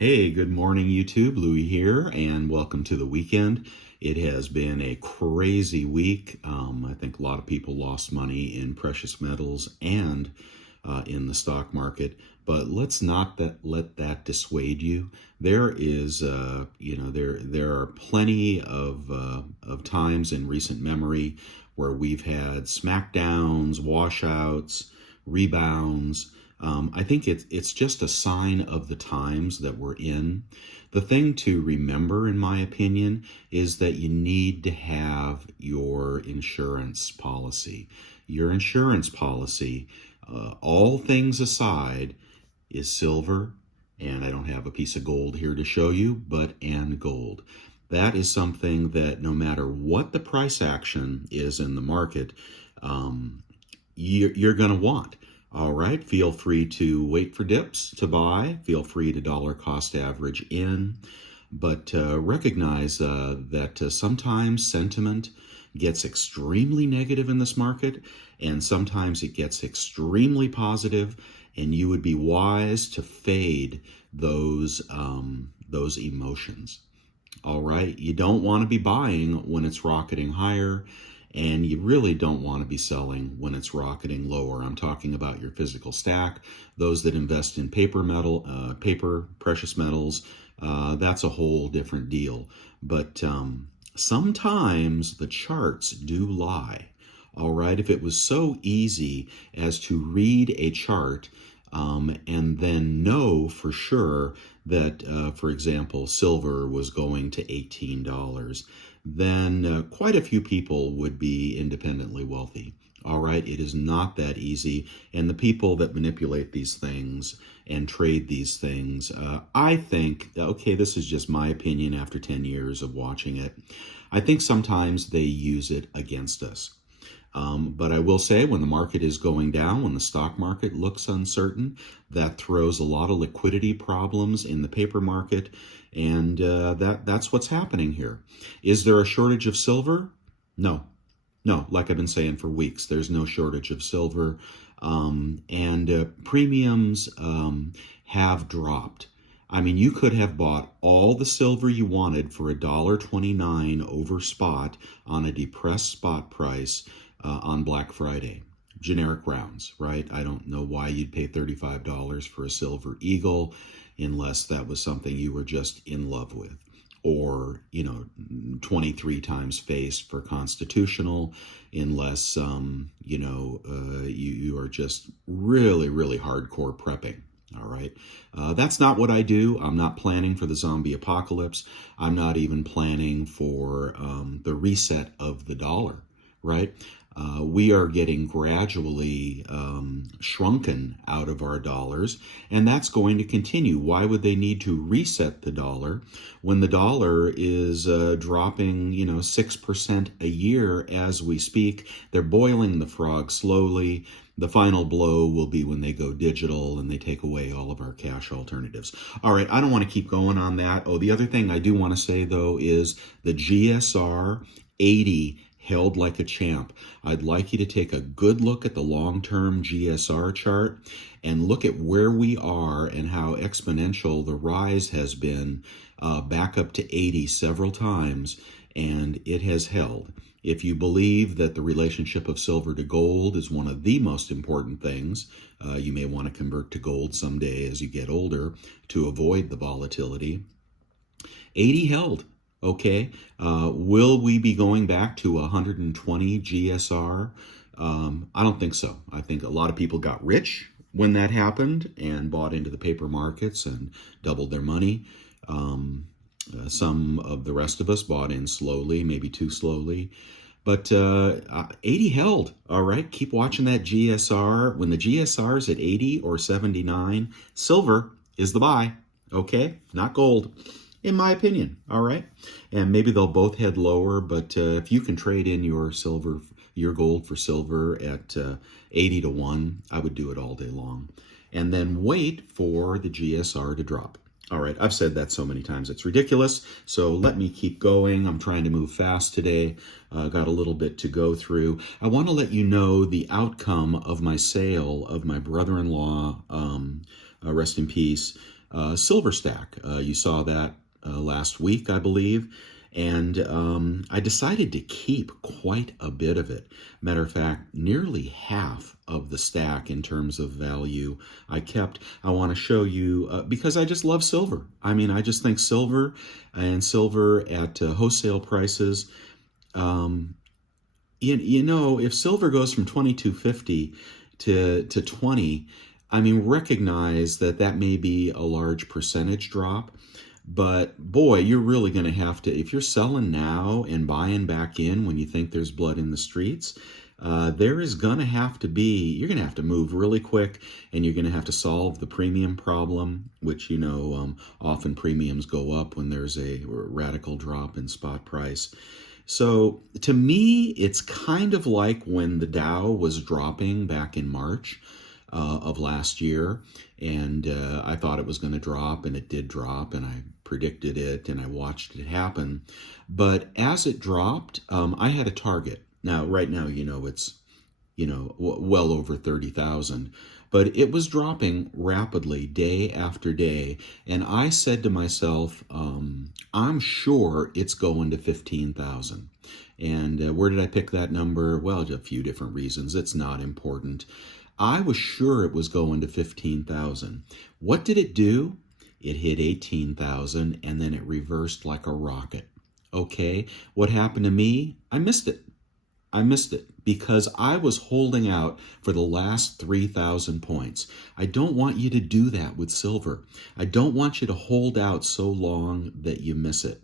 Hey, good morning, YouTube. Louie here, and welcome to the weekend. It has been a crazy week. I think a lot of people lost money in precious metals and in the stock market, but let's not let that dissuade you. There is, there are plenty of times in recent memory where we've had smackdowns, washouts, rebounds. I think it's just a sign of the times that we're in. The thing to remember, in my opinion, is that you need to have your insurance policy. Your insurance policy, all things aside, is silver, and I don't have a piece of gold here to show you, and gold. That is something that no matter what the price action is in the market, you're going to want. All right, feel free to wait for dips to buy. Feel free to dollar cost average in. But recognize that sometimes sentiment gets extremely negative in this market, and sometimes it gets extremely positive, and you would be wise to fade those emotions. All right, you don't want to be buying when it's rocketing higher, and you really don't want to be selling when it's rocketing lower. I'm talking about your physical stack. Those that invest in paper, precious metals, that's a whole different deal. But sometimes the charts do lie. All right, if it was so easy as to read a chart and then know for sure that, for example, silver was going to $18, then quite a few people would be independently wealthy. All right, it is not that easy. And the people that manipulate these things and trade these things, I think, okay, this is just my opinion after 10 years of watching it, I think sometimes they use it against us. But I will say, when the market is going down, when the stock market looks uncertain, that throws a lot of liquidity problems in the paper market, and that's what's happening here. Is there a shortage of silver? No. No, like I've been saying for weeks, there's no shortage of silver, and premiums have dropped. I mean, you could have bought all the silver you wanted for $1.29 over spot on a depressed spot price on Black Friday. Generic rounds, right? I don't know why you'd pay $35 for a silver eagle unless that was something you were just in love with. Or, 23 times face for constitutional, unless, you are just really, really hardcore prepping. All right. That's not what I do. I'm not planning for the zombie apocalypse. I'm not even planning for the reset of the dollar, right? We are getting gradually shrunken out of our dollars, and that's going to continue. Why would they need to reset the dollar when the dollar is dropping, 6% a year as we speak? They're boiling the frog slowly. The final blow will be when they go digital and they take away all of our cash alternatives. All right, I don't want to keep going on that. Oh, the other thing I do want to say, though, is the GSR 80 held like a champ. I'd like you to take a good look at the long-term GSR chart and look at where we are and how exponential the rise has been back up to 80 several times, and it has held. If you believe that the relationship of silver to gold is one of the most important things, you may want to convert to gold someday as you get older to avoid the volatility. 80 held. Okay, will we be going back to 120 GSR? I don't think so. I think a lot of people got rich when that happened and bought into the paper markets and doubled their money. Some of the rest of us bought in slowly, maybe too slowly. But 80 held, all right? Keep watching that GSR. When the GSR is at 80 or 79, silver is the buy, okay? Not gold, in my opinion, all right? And maybe they'll both head lower, but if you can trade in your gold for silver at 80 to 1, I would do it all day long. And then wait for the GSR to drop. All right, I've said that so many times, it's ridiculous. So let me keep going. I'm trying to move fast today. Got a little bit to go through. I want to let you know the outcome of my sale of my brother-in-law, rest in peace, silver stack. You saw that last week, I believe. And I decided to keep quite a bit of it. Matter of fact, nearly half of the stack in terms of value I kept. I want to show you because I just love silver. I mean, I just think silver and silver at wholesale prices. Um, you know, if silver goes from 22.50 to 20, I mean, recognize that that may be a large percentage drop. But boy, you're really going to have to, if you're selling now and buying back in when you think there's blood in the streets, there is going to have to be, you're going to have to move really quick, and you're going to have to solve the premium problem, which, you know, often premiums go up when there's a radical drop in spot price. So to me, it's kind of like when the Dow was dropping back in March of last year, and I thought it was going to drop, and it did drop, and I predicted it, and I watched it happen. But as it dropped, I had a target. Now, right now, you know, it's well over 30,000. But it was dropping rapidly day after day. And I said to myself, I'm sure it's going to 15,000. And where did I pick that number? Well, a few different reasons. It's not important. I was sure it was going to 15,000. What did it do? It hit 18,000 and then it reversed like a rocket. Okay, what happened to me? I missed it. I missed it because I was holding out for the last 3,000 points. I don't want you to do that with silver. I don't want you to hold out so long that you miss it.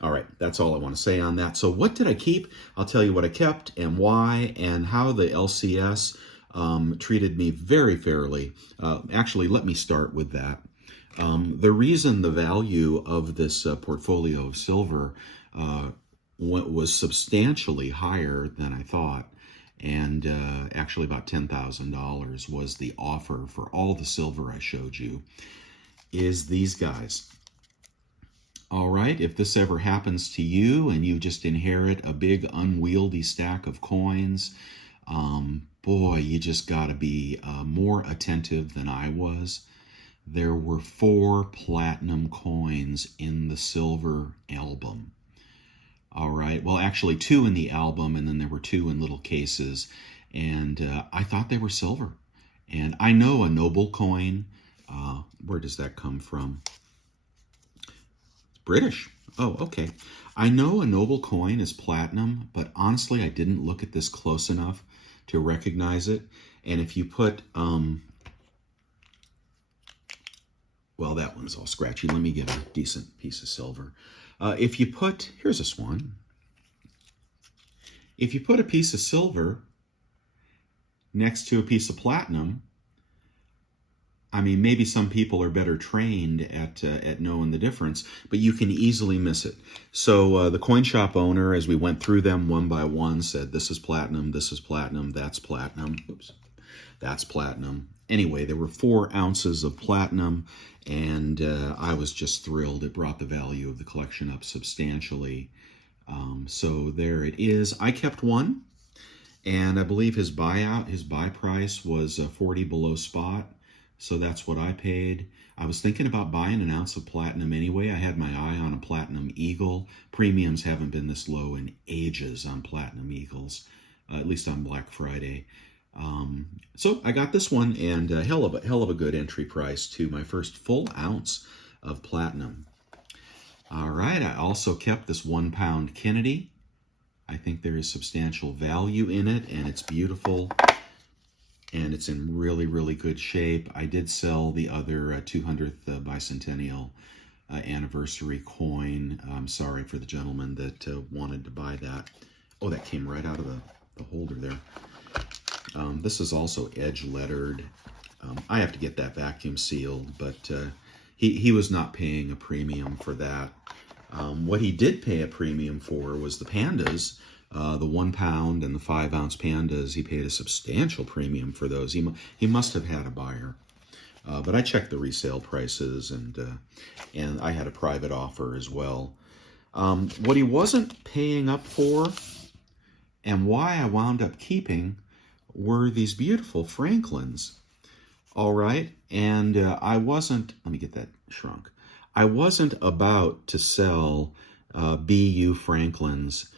All right, that's all I want to say on that. So what did I keep? I'll tell you what I kept and why, and how the LCS treated me very fairly. Actually, let me start with that. The reason the value of this portfolio of silver was substantially higher than I thought, and actually about $10,000 was the offer for all the silver I showed you, is these guys. All right, if this ever happens to you and you just inherit a big unwieldy stack of coins, boy, you just got to be more attentive than I was. There were 4 platinum coins in the silver album. All right, well, actually 2 in the album, and then there were 2 in little cases, and I thought they were silver. And I know a noble coin, where does that come from? It's British. Oh, okay. I know a noble coin is platinum, but honestly, I didn't look at this close enough to recognize it. And if you put, well, that one's all scratchy. Let me get a decent piece of silver. If you put, here's a swan. If you put a piece of silver next to a piece of platinum, I mean, maybe some people are better trained at knowing the difference, but you can easily miss it. So the coin shop owner, as we went through them one by one, said, this is platinum, that's platinum, oops, that's platinum. Anyway, there were 4 ounces of platinum, and I was just thrilled. It brought the value of the collection up substantially. So there it is. I kept one, and I believe his buy price was 40 below spot. So that's what I paid. I was thinking about buying an ounce of platinum anyway. I had my eye on a platinum eagle. Premiums haven't been this low in ages on platinum eagles, at least on Black Friday. So I got this one, and a hell of a good entry price to my first full ounce of platinum. All right, I also kept this 1 pound Kennedy. I think there is substantial value in it, and it's beautiful, and it's in really, really good shape. I did sell the other 200th bicentennial anniversary coin. I'm sorry for the gentleman that wanted to buy that. Oh, that came right out of the holder there. This is also edge lettered. I have to get that vacuum sealed, but he was not paying a premium for that. What he did pay a premium for was the pandas, the 1 pound and the 5 ounce pandas. He paid a substantial premium for those. He must have had a buyer. But I checked the resale prices, and I had a private offer as well. What he wasn't paying up for, and why I wound up keeping, were these beautiful Franklins. All right. And I wasn't, let me get that shrunk. I wasn't about to sell B.U. Franklin's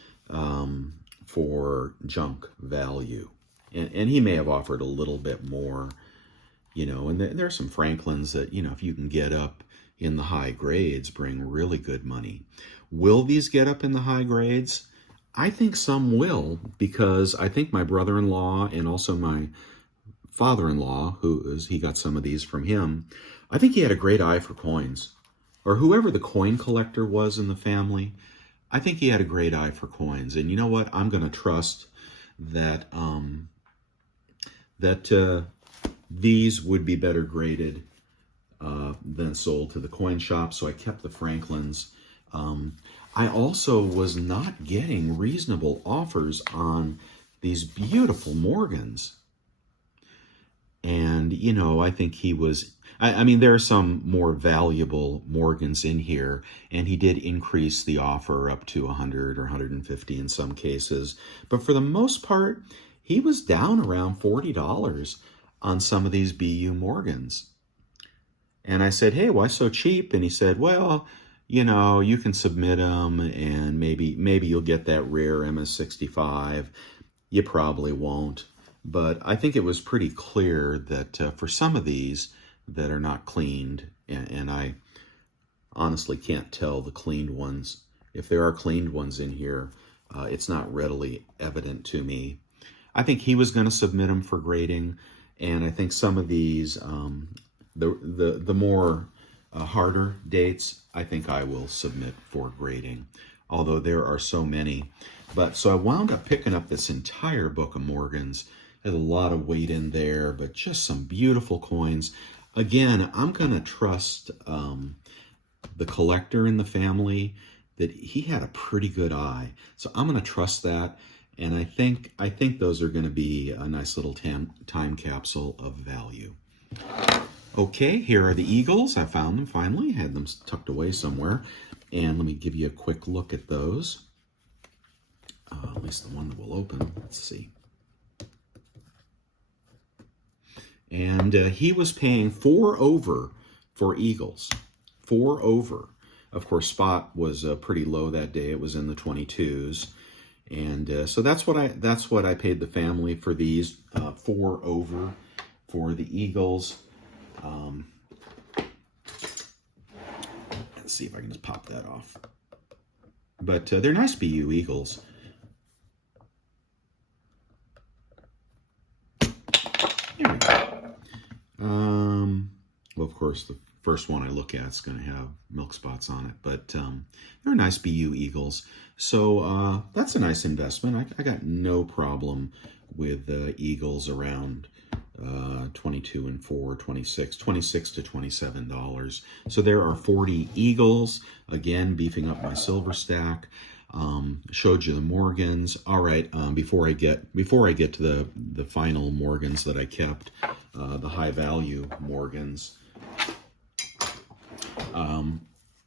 for junk value. And he may have offered a little bit more, and there are some Franklins that, if you can get up in the high grades, bring really good money. Will these get up in the high grades? I think some will, because I think my brother-in-law and also my father-in-law, he got some of these from him, I think he had a great eye for coins. Or whoever the coin collector was in the family, I think he had a great eye for coins. And you know what? I'm going to trust that these would be better graded than sold to the coin shop. So I kept the Franklins. I also was not getting reasonable offers on these beautiful Morgans. And, I think he was, I mean, there are some more valuable Morgans in here, and he did increase the offer up to 100 or 150 in some cases. But for the most part, he was down around $40 on some of these BU Morgans. And I said, hey, why so cheap? And he said, well, you can submit them, and maybe you'll get that rare MS65. You probably won't. But I think it was pretty clear that for some of these that are not cleaned, and I honestly can't tell the cleaned ones. If there are cleaned ones in here, it's not readily evident to me. I think he was going to submit them for grading, and I think some of these, the more harder dates, I think I will submit for grading, although there are so many. But so I wound up picking up this entire book of Morgans. There's a lot of weight in there, but just some beautiful coins. Again, I'm going to trust the collector in the family, that he had a pretty good eye. So I'm going to trust that. And I think those are going to be a nice little time capsule of value. Okay, here are the Eagles. I found them finally. Had them tucked away somewhere. And let me give you a quick look at those. At least the one that will open. Let's see. And he was paying 4 over for Eagles. 4 over. Of course, spot was pretty low that day. It was in the 22s. And so that's what I paid the family for these. 4 over for the Eagles. Let's see if I can just pop that off. But they're nice BU Eagles. There we go. Well, of course, the first one I look at is going to have milk spots on it, but they're nice BU Eagles. So that's a nice investment. I got no problem with Eagles around 22 and 4, 26 to $27. So there are 40 Eagles. Again, beefing up my silver stack. Showed you the Morgans. All right, before I get to the final Morgans that I kept, the high value Morgans.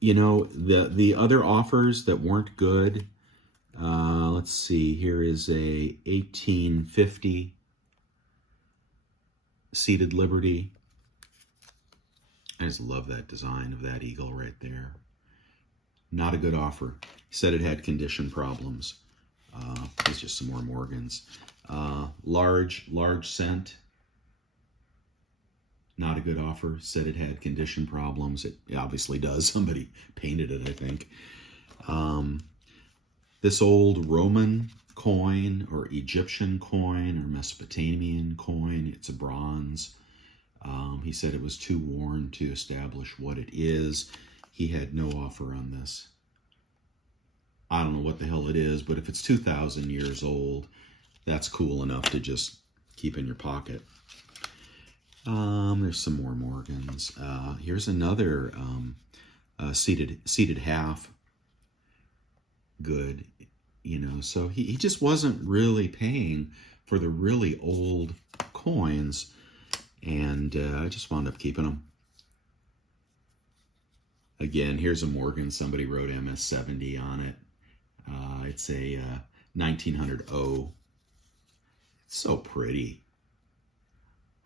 The other offers that weren't good. Let's see. Here is a 1850 Seated Liberty. I just love that design of that eagle right there. Not a good offer. He said it had condition problems. It's just some more Morgans. Large cent. Not a good offer. Said it had condition problems. It obviously does. Somebody painted it, I think. This old Roman coin or Egyptian coin or Mesopotamian coin, it's a bronze. He said it was too worn to establish what it is. He had no offer on this. I don't know what the hell it is, but if it's 2,000 years old, that's cool enough to just keep in your pocket. There's some more Morgans. Here's another seated half. Good, so he just wasn't really paying for the really old coins, and I just wound up keeping them. Again, here's a Morgan. Somebody wrote MS70 on it. It's a 1900 O. It's so pretty.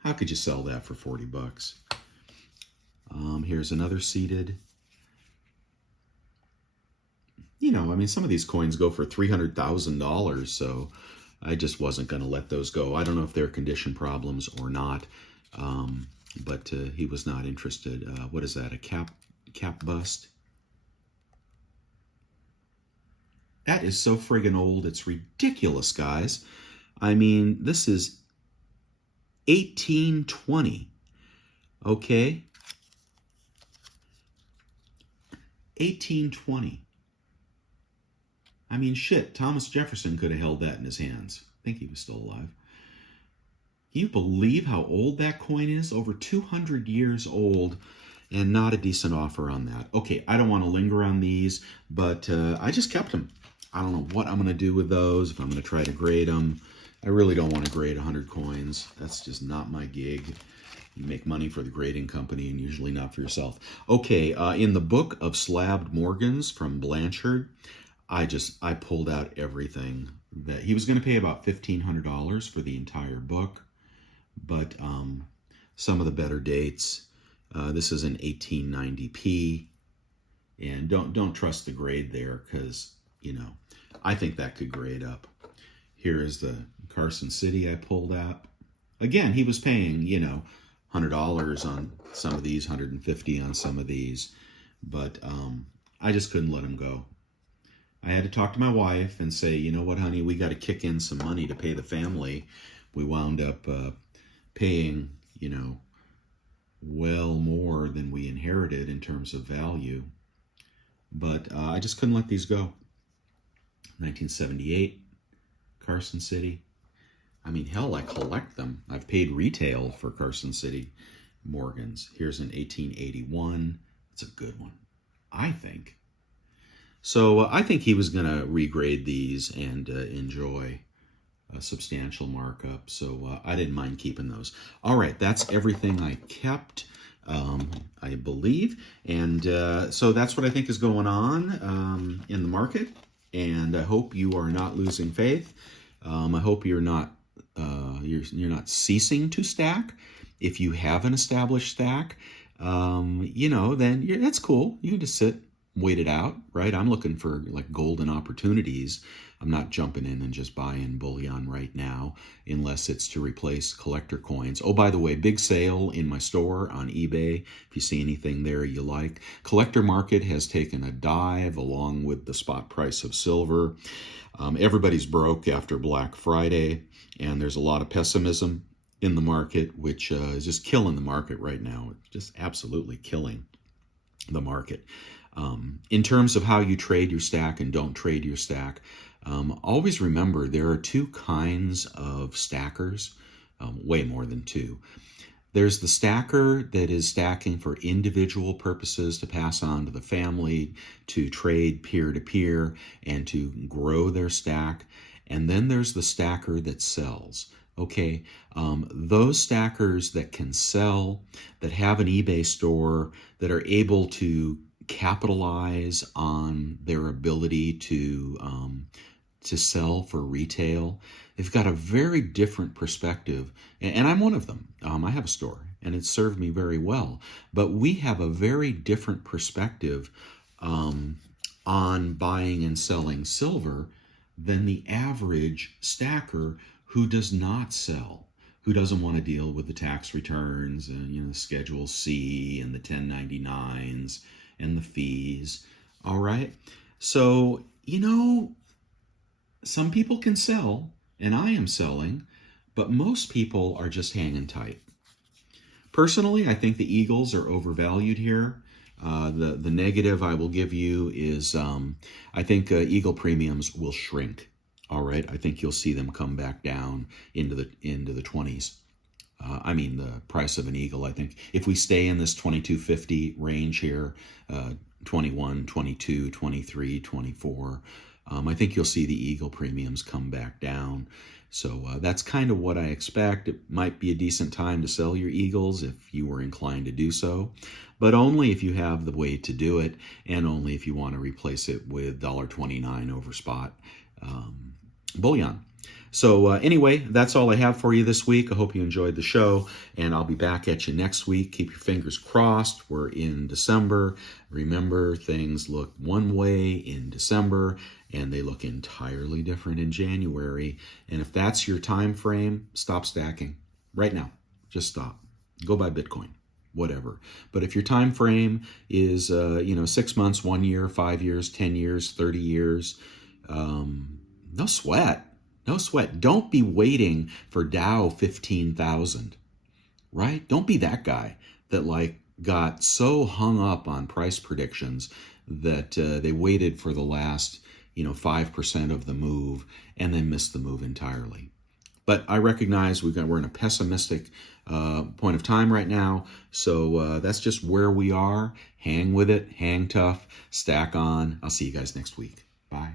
How could you sell that for 40 bucks? Here's another seated. I mean, some of these coins go for $300,000, so I just wasn't going to let those go. I don't know if they're condition problems or not, but he was not interested. What is that, a cap bust? That is so friggin' old, it's ridiculous, guys. I mean, this is 1820, okay? 1820. I mean, shit, Thomas Jefferson could have held that in his hands. I think he was still alive. Can you believe how old that coin is? Over 200 years old, and not a decent offer on that. Okay, I don't want to linger on these, but I just kept them. I don't know what I'm going to do with those, if I'm going to try to grade them. I really don't want to grade 100 coins. That's just not my gig. You make money for the grading company and usually not for yourself. Okay, in the book of Slabbed Morgans from Blanchard, I pulled out everything that he was going to pay about $1,500 for the entire book, but some of the better dates. This is an 1890p, and don't trust the grade there because I think that could grade up. Here is the Carson City I pulled out. Again, he was paying $100 on some of these, $150 on some of these, but I just couldn't let him go. I had to talk to my wife and say, you know what, honey, we got to kick in some money to pay the family. We wound up paying, well more than we inherited in terms of value. But I just couldn't let these go. 1978, Carson City. I mean, hell, I collect them. I've paid retail for Carson City Morgans. Here's an 1881. It's a good one, I think. So I think he was going to regrade these and enjoy a substantial markup. So I didn't mind keeping those. All right, that's everything I kept, I believe. And so that's what I think is going on in the market. And I hope you are not losing faith. I hope you're not not ceasing to stack. If you have an established stack, then that's cool. You can just sit, wait it out, right? I'm looking for like golden opportunities. I'm not jumping in and just buying bullion right now unless it's to replace collector coins. Oh, by the way, big sale in my store on eBay. If you see anything there you like. Collector market has taken a dive along with the spot price of silver. Everybody's broke after Black Friday, and there's a lot of pessimism in the market, which is just killing the market right now. It's just absolutely killing the market. In terms of how you trade your stack and don't trade your stack, always remember there are two kinds of stackers, way more than two. There's the stacker that is stacking for individual purposes to pass on to the family, to trade peer-to-peer, and to grow their stack. And then there's the stacker that sells. Okay, those stackers that can sell, that have an eBay store, that are able to capitalize on their ability to sell for retail, they've got a very different perspective, and I'm one of them. I have a store, and it's served me very well, but we have a very different perspective on buying and selling silver than the average stacker who does not sell, who doesn't want to deal with the tax returns and the Schedule C and the 1099s and the fees. All right. So, some people can sell, and I am selling, but most people are just hanging tight. Personally, I think the Eagles are overvalued here. The negative I will give you is I think Eagle premiums will shrink. All right, I think you'll see them come back down into the 20s. The price of an Eagle, I think if we stay in this 22.50 range here, 21, 22, 23, 24, I think you'll see the Eagle premiums come back down. So that's kind of what I expect. It might be a decent time to sell your Eagles if you were inclined to do so, but only if you have the way to do it, and only if you want to replace it with $1.29 over spot bullion. So anyway, that's all I have for you this week. I hope you enjoyed the show, and I'll be back at you next week. Keep your fingers crossed. We're in December. Remember, things look one way in December, and they look entirely different in January. And if that's your time frame, stop stacking right now. Just stop. Go buy Bitcoin, whatever. But if your time frame is 6 months, 1 year, 5 years, 10 years, 30 years, no sweat. No sweat. Don't be waiting for Dow 15,000, right? Don't be that guy that got so hung up on price predictions that they waited for the last 5% of the move and then missed the move entirely. But I recognize we're in a pessimistic point of time right now, so that's just where we are. Hang with it, hang tough, stack on. I'll see you guys next week. Bye.